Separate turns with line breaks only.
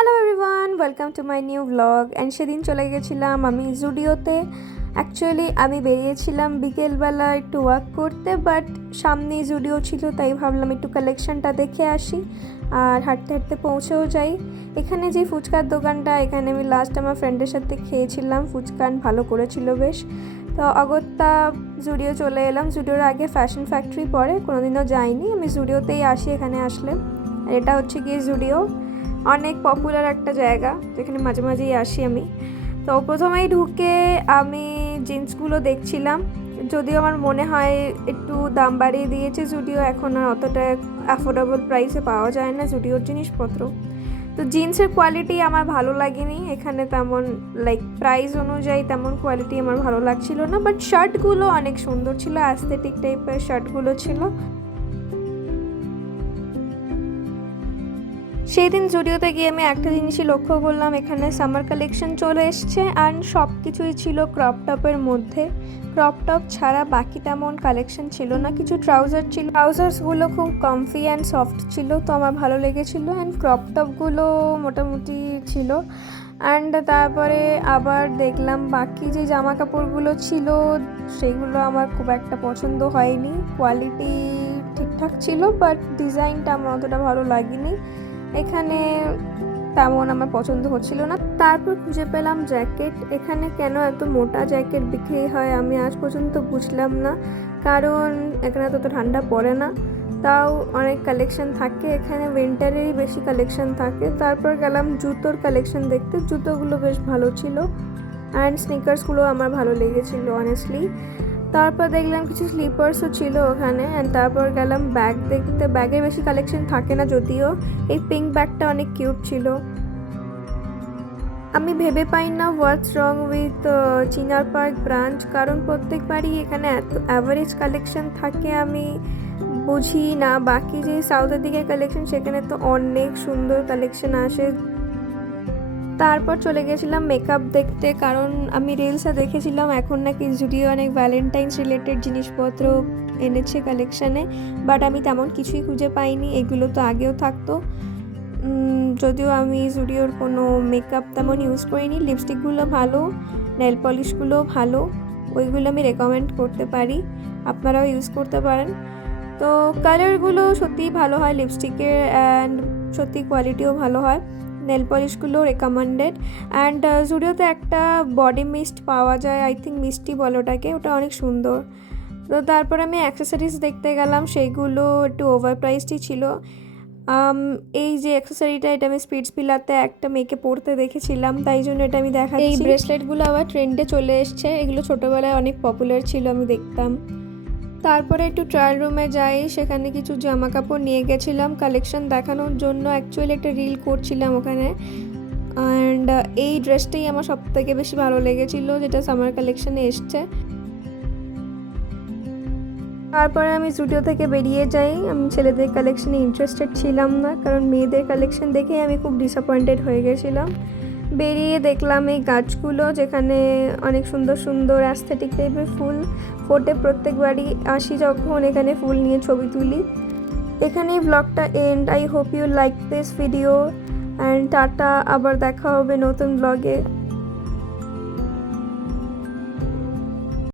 Hello everyone welcome to my new vlog and সেদিন চলে গেছিলাম আমি জুডিওতে। অ্যাকচুয়ালি আমি বেরিয়েছিলাম বিকেলবেলা একটু ওয়াক করতে বাট সামনেই জুডিও ছিল, তাই ভাবলাম একটু কালেকশনটা দেখে আসি আর হাঁটতে হাঁটতে পৌঁছেও যাই। এখানে যে ফুচকার দোকানটা, এখানে আমি লাস্ট আমার ফ্রেন্ডের সাথে খেয়েছিলাম। ফুচকান ভালো করেছিল বেশ। তো অগত্যা জুডিও চলে এলাম। জুডিওর আগে ফ্যাশন ফ্যাক্টরি পরে কোনোদিনও যাইনি। আমি জুডিওতেই আসি এখানে আসলে। এটা হচ্ছে গিয়ে জুডিও। অনেক পপুলার একটা জায়গা, যেখানে মাঝে মাঝেই আসি আমি। তো প্রথমেই ঢুকে আমি জিন্সগুলো দেখছিলাম। যদিও আমার মনে হয় একটু দাম বাড়িয়ে দিয়েছে জুডিও এখন আর অতটা অ্যাফোর্ডেবল প্রাইসে পাওয়া যায় না জুডিওর জিনিসপত্র। তো জিন্সের কোয়ালিটি আমার ভালো লাগেনি, এখানে তেমন লাইক প্রাইস অনুযায়ী তেমন কোয়ালিটি আমার ভালো লাগছিল না বাট শার্টগুলো অনেক সুন্দর ছিল অ্যাস্থেটিক টাইপের শার্টগুলো ছিল। সেই দিন জুডিওতে গিয়ে আমি একটা জিনিসই লক্ষ্য করলাম, এখানে সামার কালেকশন চলে এসছে আর সব কিছুই ছিল ক্রপ টপের মধ্যে। ক্রপ টপ ছাড়া বাকি তেমন কালেকশন ছিল না, কিছু ট্রাউজার ছিল। ট্রাউজার্সগুলো খুব কমফি অ্যান্ড সফট ছিল, তো আমার ভালো লেগেছিল অ্যান্ড ক্রপ টপগুলো মোটামুটি ছিল। অ্যান্ড তারপরে আবার দেখলাম বাকি যে জামা কাপড়গুলো ছিল, সেগুলো আমার খুব একটা পছন্দ হয়নি। কোয়ালিটি ঠিকঠাক ছিল বাট ডিজাইনটা আমার অতটা ভালো লাগেনি। এখানে তেমন আমার পছন্দ হচ্ছিল না। তারপর খুঁজে পেলাম জ্যাকেট। এখানে কেন এত মোটা জ্যাকেট বিক্রি হয় আমি আজ পর্যন্ত বুঝলাম না। কারণ এখানে তত ঠান্ডা পড়ে না। তাও অনেক কালেকশন থাকে। এখানে উইন্টারেরই বেশি কালেকশন থাকে। তারপর গেলাম জুতোর কালেকশন দেখতে। জুতোগুলো বেশ ভালো ছিল। অ্যান্ড স্নিকার্সগুলো আমার ভালো লেগেছিল অনেস্টলি তারপর দেখলাম কিছু স্লিপার্সও ছিল ওখানে অ্যান্ড তারপর গেলাম ব্যাগ দেখতে। ব্যাগে বেশি কালেকশন থাকে না যদিও, এই পিঙ্ক ব্যাগটা অনেক কিউট ছিল। আমি ভেবে পাই না what's wrong with Chinar park branch কারণ প্রত্যেকবারই এখানে এত অ্যাভারেজ কালেকশন থাকে আমি বুঝি না। বাকি যে সাউথের দিকে কালেকশন সেখানে তো অনেক সুন্দর কালেকশন আসে। তারপর চলে গেছিলাম মেকআপ দেখতে, কারণ আমি রিলসে দেখেছিলাম, এখন নাকি জুডিও অনেক ভ্যালেন্টাইন্স রিলেটেড জিনিসপত্র এনেছে কালেকশানে বাট আমি তেমন কিছুই খুঁজে পাইনি, এগুলো তো আগেও থাকতো। যদিও আমি জুডিওর কোনো মেকআপ তেমন ইউজ করিনি লিপস্টিকগুলো ভালো নেল পলিশগুলো ভালো, ওইগুলো আমি রেকমেন্ড করতে পারি, আপনারাও ইউজ করতে পারেন। তো কালারগুলো সত্যিই ভালো হয় লিপস্টিকের অ্যান্ড সত্যি কোয়ালিটিও ভালো হয়। নেল পলিশগুলো রেকমেন্ডেড অ্যান্ড জুডিওতে একটা বডি মিস্ট পাওয়া যায় আই থিঙ্ক মিষ্টি বলে ওটাকে, ওটা অনেক সুন্দর। তো তারপর আমি অ্যাক্সেসরিজ দেখতে গেলাম, সেইগুলো একটু ওভার প্রাইসডই ছিল এই যে অ্যাক্সেসরিটা এটা আমি স্পিডস পিলাতে একটা মেয়েকে পড়তে দেখেছিলাম, তাই জন্য এটা আমি দেখাচ্ছি। এই ব্রেসলেটগুলো আবার ট্রেন্ডে চলে এসছে, এগুলো ছোটোবেলায় অনেক পপুলার ছিল, আমি দেখতাম। তারপরে একটু ট্রায়াল রুমে যাই, সেখানে কিছু জামা কাপড় নিয়ে গেছিলাম কালেকশন দেখানোর জন্য অ্যাকচুয়ালি একটা রিল করছিলাম ওখানে। অ্যান্ড এই ড্রেসটাই আমার সব থেকে বেশি ভালো লেগেছিল, যেটা সামার কালেকশনে এসছে। তারপরে আমি স্টুডিও থেকে বেরিয়ে যাই, আমি ছেলেদের কালেকশনে ইন্টারেস্টেড ছিলাম না, কারণ মেয়েদের কালেকশন দেখেই আমি খুব ডিসঅ্যাপয়েন্টেড হয়ে গেছিলাম। বেরিয়ে দেখলাম এই গাছগুলো যেখানে অনেক সুন্দর সুন্দর অ্যাস্থেটিক টাইপের ফুল। ফোটে প্রত্যেকবারই আসি যখন এখানে ফুল নিয়ে ছবি তুলি। এখানেই ব্লগটা and I hope you like this video and tata, আবার দেখা হবে নতুন ব্লগে